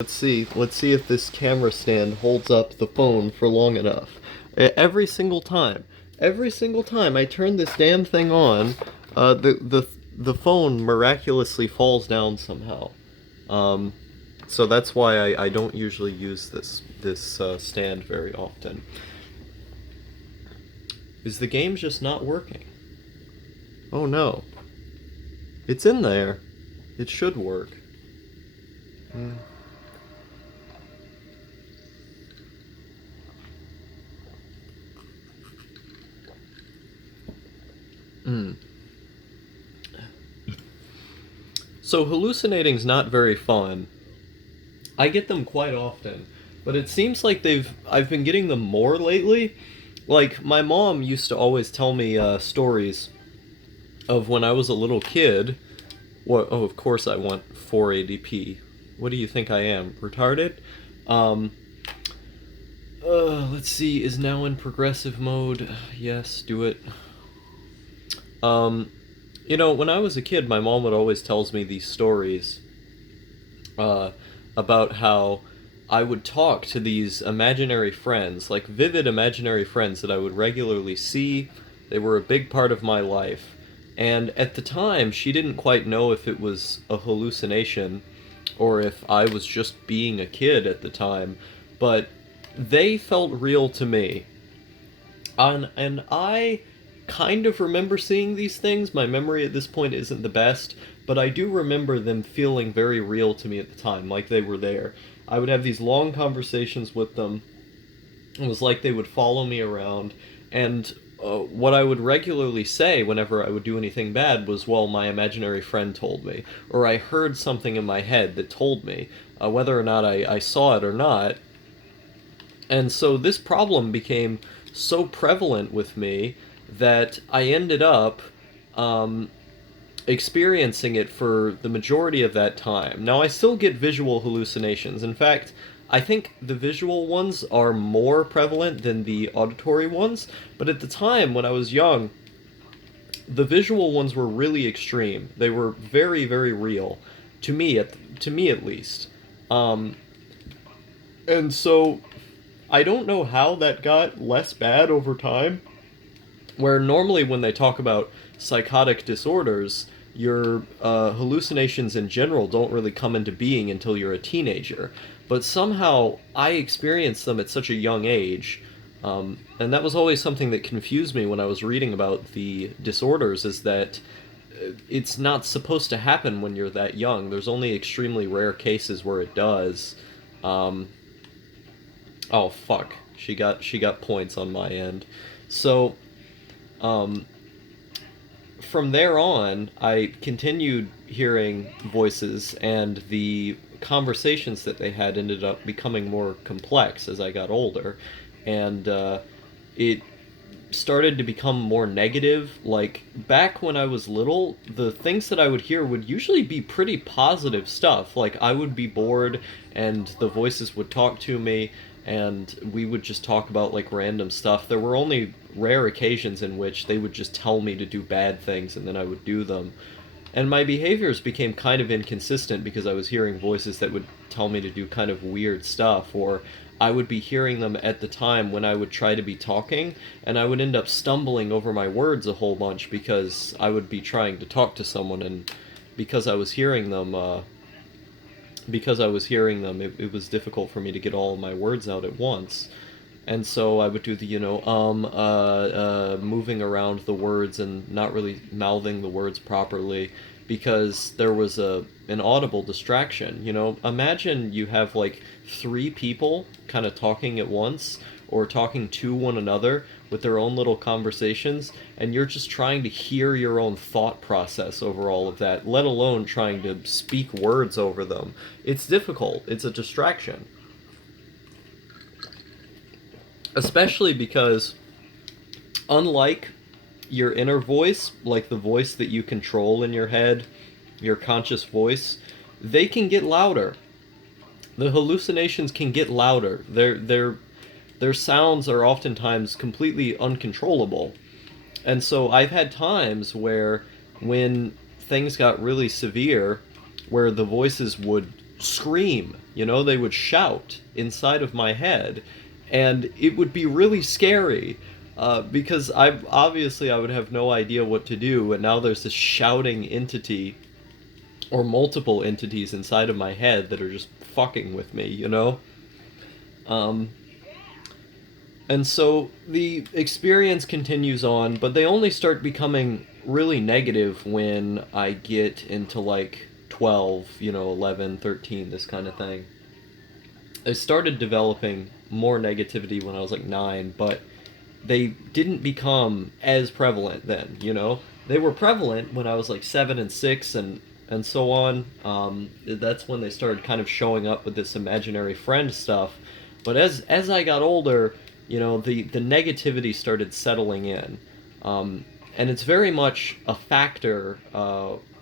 Let's see if this camera stand holds up the phone for long enough. Every single time. Every single time I turn this damn thing on, the phone miraculously falls down somehow. So that's why I don't usually use this stand very often. Is the game just not working? Oh no. It's in there. It should work. So hallucinating's not very fun. I get them quite often, but it seems like I've been getting them more lately. Like, my mom used to always tell me stories of when I was a little kid. What? Oh, of course I want 480p. What do you think I am? Retarded? Um, let's see, is now in progressive mode. Yes, do it. Um, when I was a kid, my mom would always tells me these stories uh, about how I would talk to these imaginary friends, like vivid imaginary friends that I would regularly see. They were a big part of my life. And at the time, she didn't quite know if it was a hallucination or if I was just being a kid at the time, but they felt real to me. And I kind of remember seeing these things. My memory at this point isn't the best, but I do remember them feeling very real to me at the time, like they were there. I would have these long conversations with them. It was like they would follow me around, and what I would regularly say whenever I would do anything bad was, well, my imaginary friend told me, or I heard something in my head that told me, whether or not I saw it or not. And so this problem became so prevalent with me that I ended up um, experiencing it for the majority of that time. Now, I still get visual hallucinations. In fact, I think the visual ones are more prevalent than the auditory ones, but at the time when I was young, the visual ones were really extreme. They were very, very real to me at least. Um, and so I don't know how that got less bad over time, where normally when they talk about psychotic disorders, your hallucinations in general don't really come into being until you're a teenager. But somehow I experienced them at such a young age, and that was always something that confused me when I was reading about the disorders, is that it's not supposed to happen when you're that young. There's only extremely rare cases where it does. Um, oh fuck, she got points on my end. So um, from there on, I continued hearing voices, and the conversations that they had ended up becoming more complex as I got older, and it started to become more negative. Like, back when I was little, the things that I would hear would usually be pretty positive stuff. Like, I would be bored, and the voices would talk to me, and we would just talk about, like, random stuff. There were only rare occasions in which they would just tell me to do bad things, and then I would do them. And my behaviors became kind of inconsistent because I was hearing voices that would tell me to do kind of weird stuff, or I would be hearing them at the time when I would try to be talking, and I would end up stumbling over my words a whole bunch because I would be trying to talk to someone, and because I was hearing them, it was difficult for me to get all of my words out at once. And so I would do the, moving around the words and not really mouthing the words properly because there was an audible distraction. Imagine you have like three people kind of talking at once or talking to one another with their own little conversations, and you're just trying to hear your own thought process over all of that, let alone trying to speak words over them. It's difficult. It's a distraction. Especially because, unlike your inner voice, like the voice that you control in your head, your conscious voice, they can get louder. The hallucinations can get louder. Their sounds are oftentimes completely uncontrollable. And so I've had times where when things got really severe, where the voices would scream, you know, they would shout inside of my head, and it would be really scary. Because I would have no idea what to do, and now there's this shouting entity or multiple entities inside of my head that are just fucking with me, you know? Um, and so the experience continues on, but they only start becoming really negative when I get into like 12, you know, 11, 13, this kind of thing. I started developing more negativity when I was like 9, but they didn't become as prevalent then, you know? They were prevalent when I was like 7 and 6 and so on. That's when they started kind of showing up with this imaginary friend stuff. But as I got older, you know, the negativity started settling in. And it's very much a factor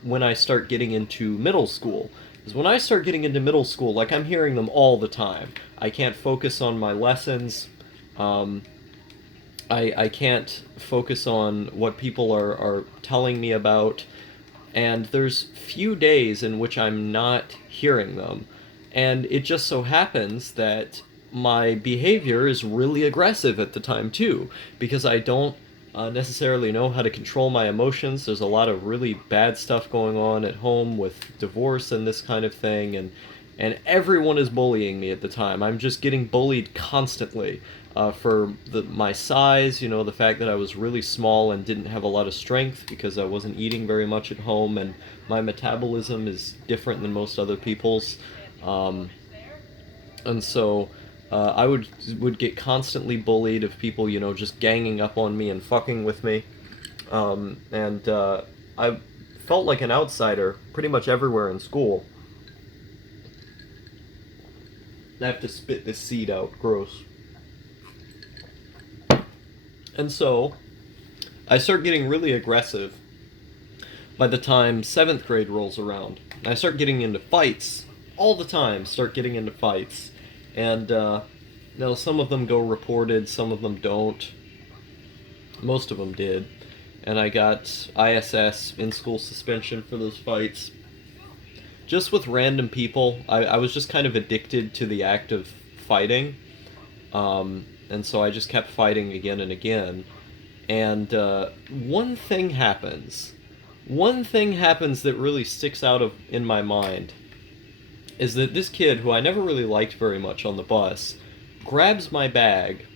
when I start getting into middle school. Because when I start getting into middle school, like, I'm hearing them all the time. I can't focus on my lessons. Um, I can't focus on what people are telling me about, and there's few days in which I'm not hearing them. And it just so happens that my behavior is really aggressive at the time too, because I don't necessarily know how to control my emotions. There's a lot of really bad stuff going on at home with divorce and this kind of thing, and everyone is bullying me at the time. I'm just getting bullied constantly for my size, you know, the fact that I was really small and didn't have a lot of strength because I wasn't eating very much at home, and my metabolism is different than most other people's. Um, and so I would get constantly bullied of people, you know, just ganging up on me and fucking with me. And I felt like an outsider pretty much everywhere in school. I have to spit this seed out. Gross. And so, I start getting really aggressive by the time 7th grade rolls around. I start getting into fights all the time, start getting into fights. And, now some of them go reported, some of them don't. Most of them did. And I got ISS, in-school suspension, for those fights. Just with random people. I was just kind of addicted to the act of fighting. And so I just kept fighting again and again. And one thing happens. One thing happens that really sticks out in my mind is that this kid, who I never really liked very much on the bus, grabs my bag.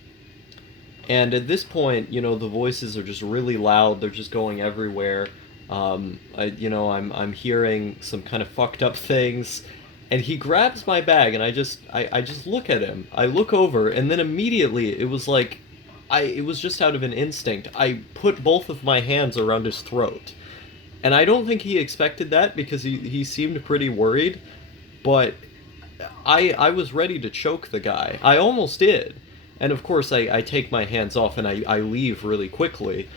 And at this point, you know, the voices are just really loud. They're just going everywhere. I'm hearing some kind of fucked up things, and he grabs my bag, and I just look at him. I look over, and then immediately it was like, it was just out of an instinct. I put both of my hands around his throat, and I don't think he expected that because he seemed pretty worried, but I was ready to choke the guy. I almost did, and of course I take my hands off and I leave really quickly.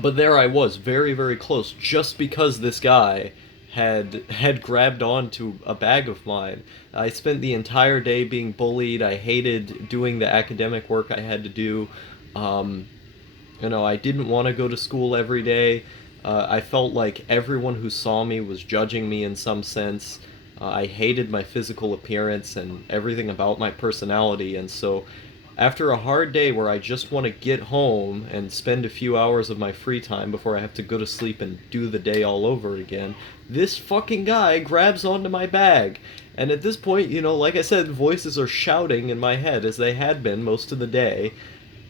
But there I was, very, very close, just because this guy had grabbed onto a bag of mine. I spent the entire day being bullied. I hated doing the academic work I had to do. I didn't want to go to school every day. I felt like everyone who saw me was judging me in some sense. I hated my physical appearance and everything about my personality, and so after a hard day where I just want to get home and spend a few hours of my free time before I have to go to sleep and do the day all over again, this fucking guy grabs onto my bag. And at this point, you know, like I said, voices are shouting in my head, as they had been most of the day,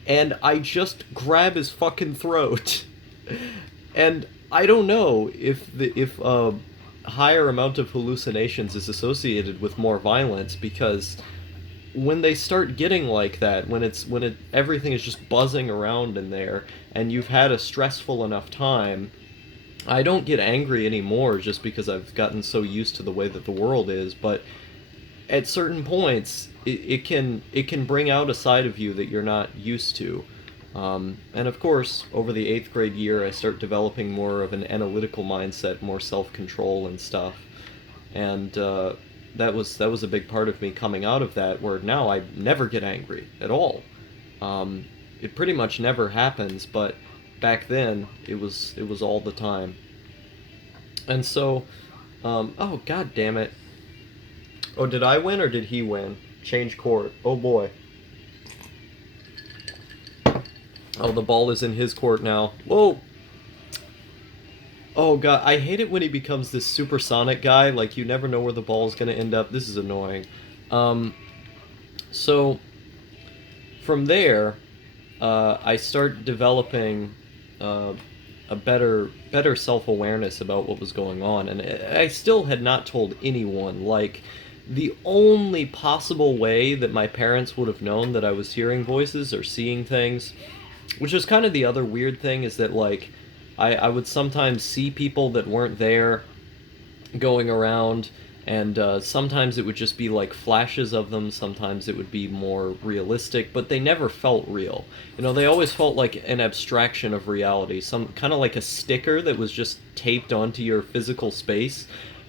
and I just grab his fucking throat. And I don't know if a higher amount of hallucinations is associated with more violence, because when they start getting like that, when everything is just buzzing around in there, and you've had a stressful enough time, I don't get angry anymore just because I've gotten so used to the way that the world is, but at certain points, it can bring out a side of you that you're not used to. And of course, over the 8th grade year, I start developing more of an analytical mindset, more self-control and stuff. And that was a big part of me coming out of that, where now I never get angry at all. It pretty much never happens, but back then it was all the time. And so Oh, god damn it. Oh, did I win or did he win? Change court. Oh boy. Oh, the ball is in his court now. Whoa! Oh god, I hate it when he becomes this supersonic guy. Like, you never know where the ball is gonna end up. This is annoying. Um, so, from there, I start developing uh, a better self-awareness about what was going on, and I still had not told anyone. Like, the only possible way that my parents would have known that I was hearing voices or seeing things, which is kind of the other weird thing, is that, like, I would sometimes see people that weren't there going around, and sometimes it would just be like flashes of them, sometimes it would be more realistic, but they never felt real. You know, they always felt like an abstraction of reality, some kind of like a sticker that was just taped onto your physical space.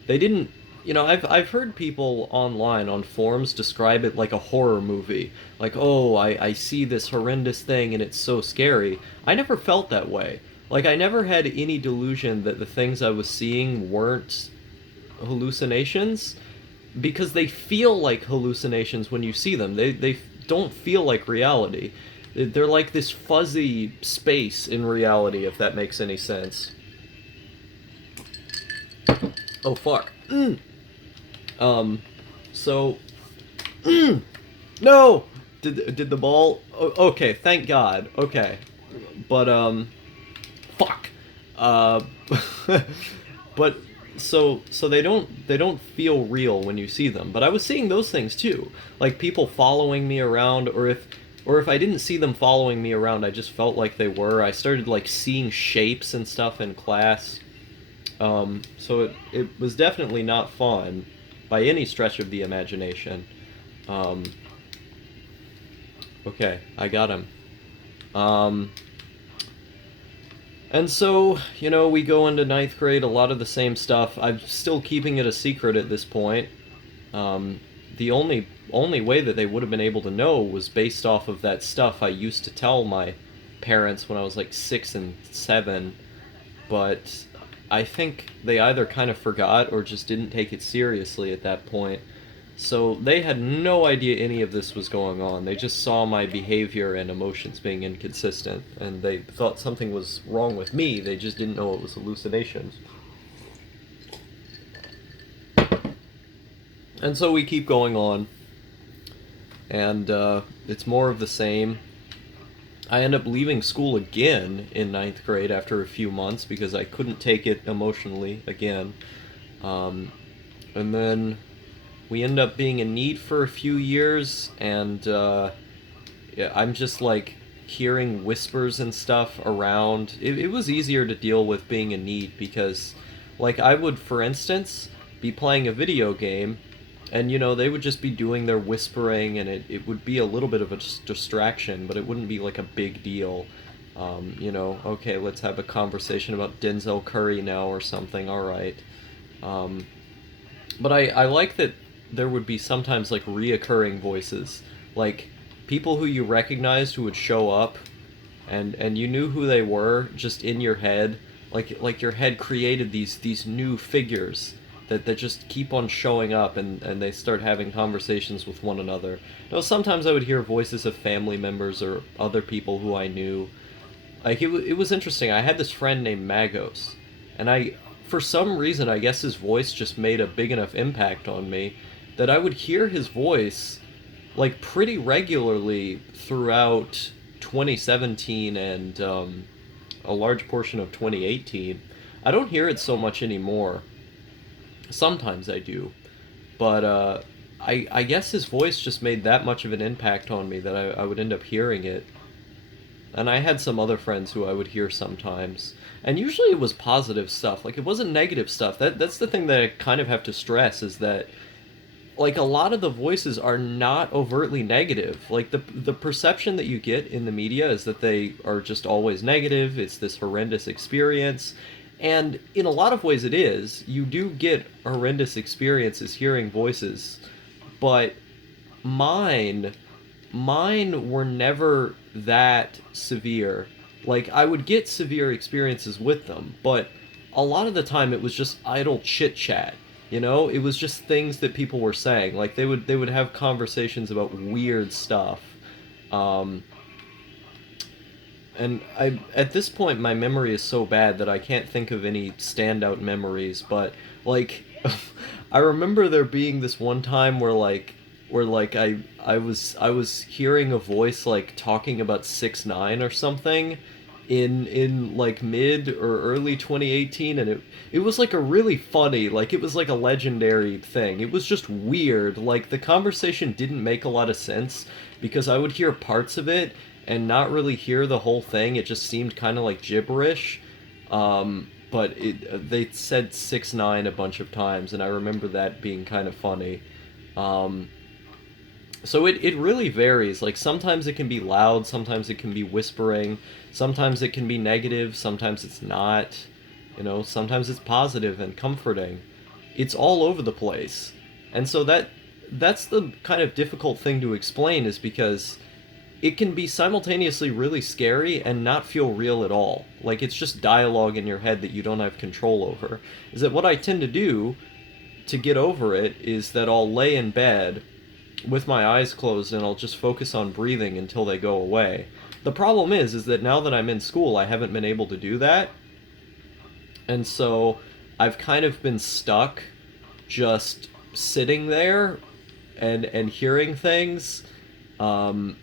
They didn't, you know, I've heard people online on forums describe it like a horror movie. Like, oh, I see this horrendous thing and it's so scary. I never felt that way. Like, I never had any delusion that the things I was seeing weren't hallucinations, because they feel like hallucinations when you see them. They don't feel like reality. They're like this fuzzy space in reality, if that makes any sense. Oh fuck. So no. Did the ball? Okay, thank God. Okay, but fuck. Uh, but so they don't feel real when you see them. But I was seeing those things too, like people following me around, or if I didn't see them following me around, I just felt like they were. I started like seeing shapes and stuff in class. So it was definitely not fun by any stretch of the imagination. Um, okay, I got him. Um, And so, you know, we go into ninth grade, a lot of the same stuff. I'm still keeping it a secret at this point. Um, the only way that they would have been able to know was based off of that stuff I used to tell my parents when I was like 6 and 7. But I think they either kind of forgot or just didn't take it seriously at that point. So they had no idea any of this was going on. They just saw my behavior and emotions being inconsistent, and they thought something was wrong with me. They just didn't know it was hallucinations. And so we keep going on, and it's more of the same. I end up leaving school again in ninth grade after a few months because I couldn't take it emotionally again. Um, and then we end up being in need for a few years, and yeah, I'm just like hearing whispers and stuff around. It was easier to deal with being in need because, like, I would, for instance, be playing a video game, and you know, they would just be doing their whispering, and it would be a little bit of a distraction, but it wouldn't be like a big deal. You know, okay, let's have a conversation about Denzel Curry now or something, alright. Um, but I like that there would be sometimes like reoccurring voices, like people who you recognized who would show up, and you knew who they were just in your head, like your head created these new figures that just keep on showing up, and they start having conversations with one another. You know, sometimes I would hear voices of family members or other people who I knew. Like it was interesting. I had this friend named Magos, and for some reason, I guess his voice just made a big enough impact on me that I would hear his voice like pretty regularly throughout 2017 and a large portion of 2018. I don't hear it so much anymore. Sometimes I do, but I guess his voice just made that much of an impact on me that I would end up hearing it. And I had some other friends who I would hear sometimes. And usually it was positive stuff. Like, it wasn't negative stuff. That's the thing that I kind of have to stress, is that like a lot of the voices are not overtly negative. Like the perception that you get in the media is that they are just always negative. It's this horrendous experience. And in a lot of ways it is. You do get horrendous experiences hearing voices, but mine mine were never that severe. Like, I would get severe experiences with them, but a lot of the time it was just idle chit chat. You know, it was just things that people were saying. Like they would have conversations about weird stuff. Um, and I at this point my memory is so bad that I can't think of any standout memories. But like, I remember there being this one time where I was hearing a voice like talking about 6ix9ine or something in like mid or early 2018, and it was like a really funny, like it was like a legendary thing. It was just weird. Like the conversation didn't make a lot of sense because I would hear parts of it and not really hear the whole thing. It just seemed kind of like gibberish. But they said 6ix9ine a bunch of times, and I remember that being kind of funny. Um, so it really varies. Like sometimes it can be loud, sometimes it can be whispering, sometimes it can be negative, sometimes it's not. You know, sometimes it's positive and comforting. It's all over the place. And so that's the kind of difficult thing to explain, is because it can be simultaneously really scary and not feel real at all. Like it's just dialogue in your head that you don't have control over. Is that what I tend to do to get over it is that I'll lay in bed with my eyes closed and I'll just focus on breathing until they go away. The problem is that now that I'm in school, I haven't been able to do that. And so I've kind of been stuck just sitting there and hearing things. Um,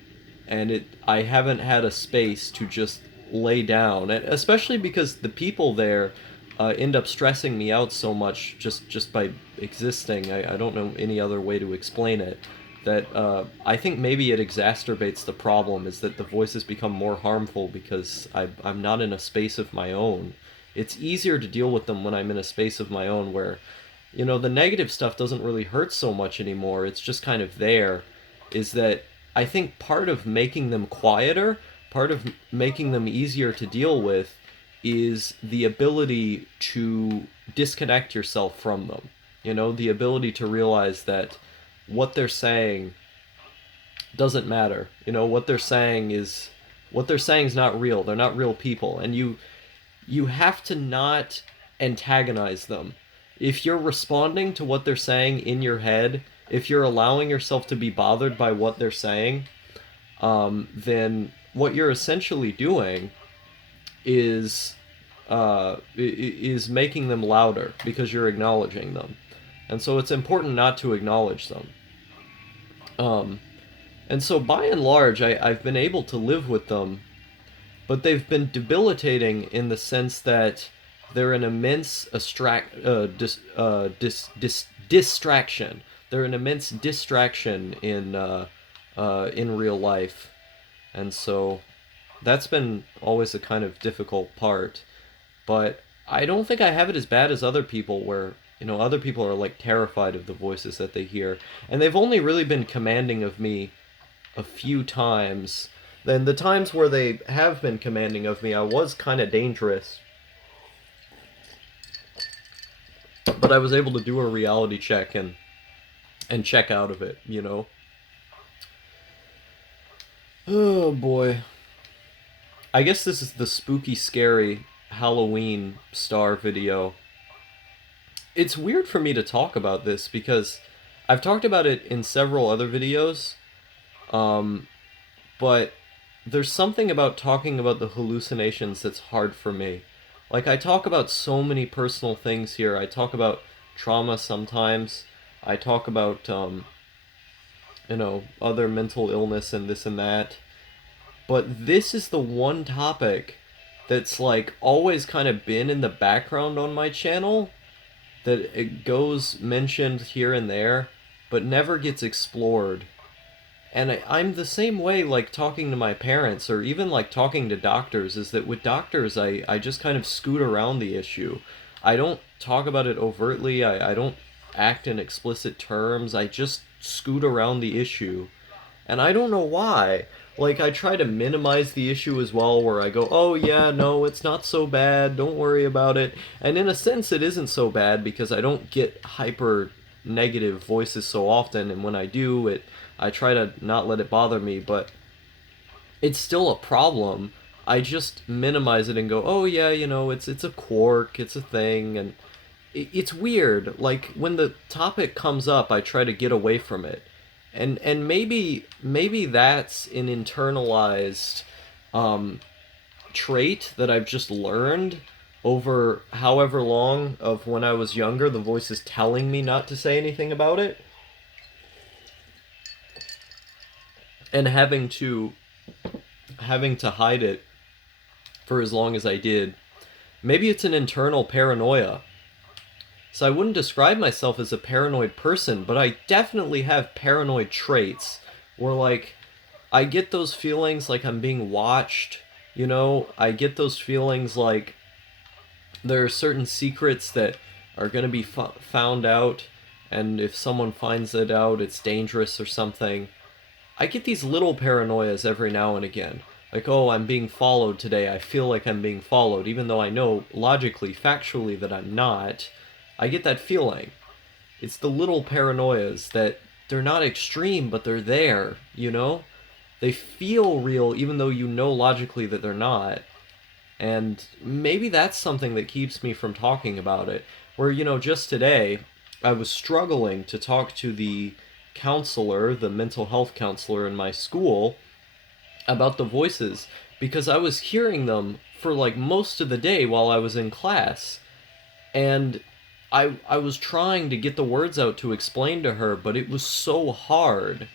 and I haven't had a space to just lay down, and especially because the people there end up stressing me out so much just by existing. I don't know any other way to explain it. That I think maybe it exacerbates the problem, is that the voices become more harmful because I'm not in a space of my own. It's easier to deal with them when I'm in a space of my own where, you know, the negative stuff doesn't really hurt so much anymore. It's just kind of there. Is that I think part of making them quieter, part of making them easier to deal with, is the ability to disconnect yourself from them. You know, the ability to realize that what they're saying doesn't matter. You know, what they're saying is not real. They're not real people, and you have to not antagonize them. If you're responding to what they're saying in your head, if you're allowing yourself to be bothered by what they're saying, then what you're essentially doing is is making them louder because you're acknowledging them. And so it's important not to acknowledge them. Um, and so by and large, I've been able to live with them, but they've been debilitating in the sense that they're an immense distraction. They're an immense distraction in real life, and so that's been always a kind of difficult part. But I don't think I have it as bad as other people, where, you know, other people are like terrified of the voices that they hear, and they've only really been commanding of me a few times. Then the times where they have been commanding of me, I was kind of dangerous, but I was able to do a reality check and check out of it, you know. Oh boy. I guess this is the spooky, scary Halloween star video. It's weird for me to talk about this because I've talked about it in several other videos, but there's something about talking about the hallucinations that's hard for me. Like, I talk about so many personal things here. I talk about trauma sometimes. I talk about, you know, other mental illness and this and that. But this is the one topic that's, like, always kind of been in the background on my channel, that it goes mentioned here and there, but never gets explored. And I'm the same way, like, talking to my parents, or even, like, talking to doctors, is that with doctors, I just kind of scoot around the issue. I don't talk about it overtly, I don't act in explicit terms, I just scoot around the issue. And I don't know why. Like, I try to minimize the issue as well, where I go, oh yeah, no, it's not so bad, don't worry about it. And in a sense, it isn't so bad, because I don't get hyper negative voices so often, and when I do, I try to not let it bother me, but it's still a problem. I just minimize it and go, oh yeah, you know, it's a quirk, it's a thing, and it's weird. Like when the topic comes up, I try to get away from it, and maybe that's an internalized um, trait that I've just learned over however long of when I was younger. The voice is telling me not to say anything about it, and having to hide it for as long as I did. Maybe it's an internal paranoia. So I wouldn't describe myself as a paranoid person, but I definitely have paranoid traits where, like, I get those feelings like I'm being watched, you know? I get those feelings like there are certain secrets that are going to be found out, and if someone finds it out, it's dangerous or something. I get these little paranoias every now and again. Like, oh, I'm being followed today. I feel like I'm being followed, even though I know logically, factually that I'm not. I get that feeling. It's the little paranoias that they're not extreme, but they're there, you know? They feel real, even though you know logically that they're not. And maybe that's something that keeps me from talking about it. Where, you know, just today, I was struggling to talk to the counselor, the mental health counselor in my school, about the voices, because I was hearing them for like most of the day while I was in class. And I was trying to get the words out to explain to her, but it was so hard.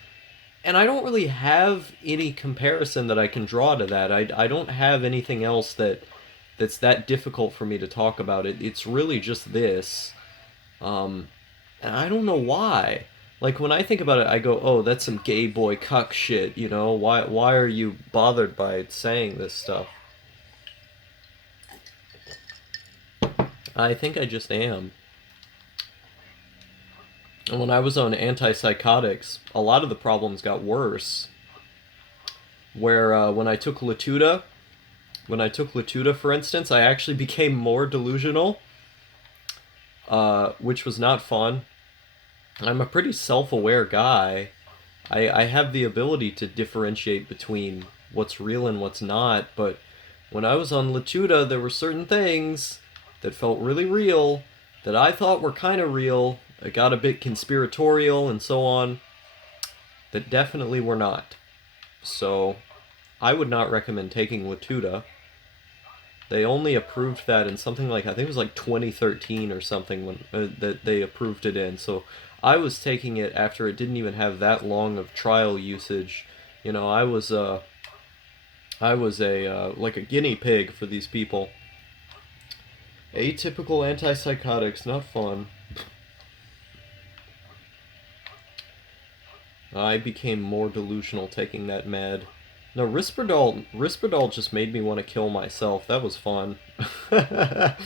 And I don't really have any comparison that I can draw to that. I don't have anything else that's that difficult for me to talk about. It's really just this. And I don't know why. Like when I think about it, I go, "Oh, that's some gay boy cuck shit." You know, why are you bothered by saying this stuff? I think I just am. And when I was on antipsychotics, a lot of the problems got worse. Where when I took Latuda, for instance, I actually became more delusional, which was not fun. I'm a pretty self-aware guy. I have the ability to differentiate between what's real and what's not, but when I was on Latuda, there were certain things that felt really real that I thought were kind of real. It got a bit conspiratorial and so on, that definitely were not. So I would not recommend taking Latuda. They only approved that in something like, I think it was like 2013 or something when that they approved it in. So I was taking it after it didn't even have that long of trial usage. You know, I was a like a guinea pig for these people. Atypical antipsychotics, not fun. I became more delusional taking that med. No, Risperdal just made me want to kill myself. That was fun. But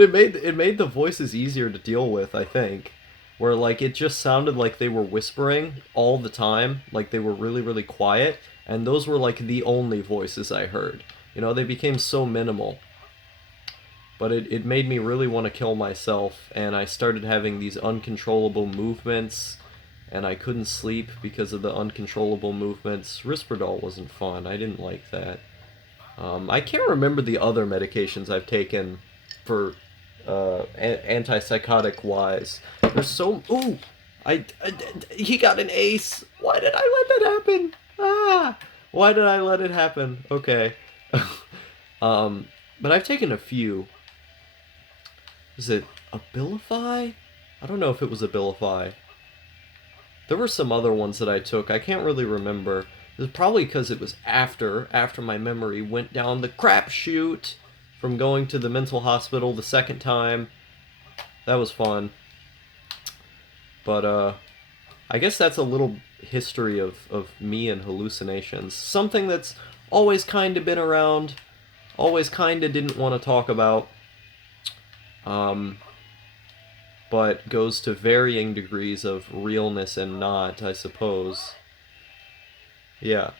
it made the voices easier to deal with, I think. Where like it just sounded like they were whispering all the time, like they were really really quiet, and those were like the only voices I heard. You know, they became so minimal. But it made me really want to kill myself, and I started having these uncontrollable movements, and I couldn't sleep because of the uncontrollable movements. Risperdal wasn't fun. I didn't like that. I can't remember the other medications I've taken for antipsychotic wise. There's so he got an ace. Why did I let that happen? Ah, why did I let it happen? Okay. But I've taken a few. Is it Abilify? I don't know if it was Abilify. There were some other ones that I took. I can't really remember. It was probably because it was after my memory went down the crapshoot from going to the mental hospital the second time. That was fun. But I guess that's a little history of me and hallucinations. Something that's always kind of been around, always kind of didn't want to talk about. But goes to varying degrees of realness and not, I suppose. Yeah.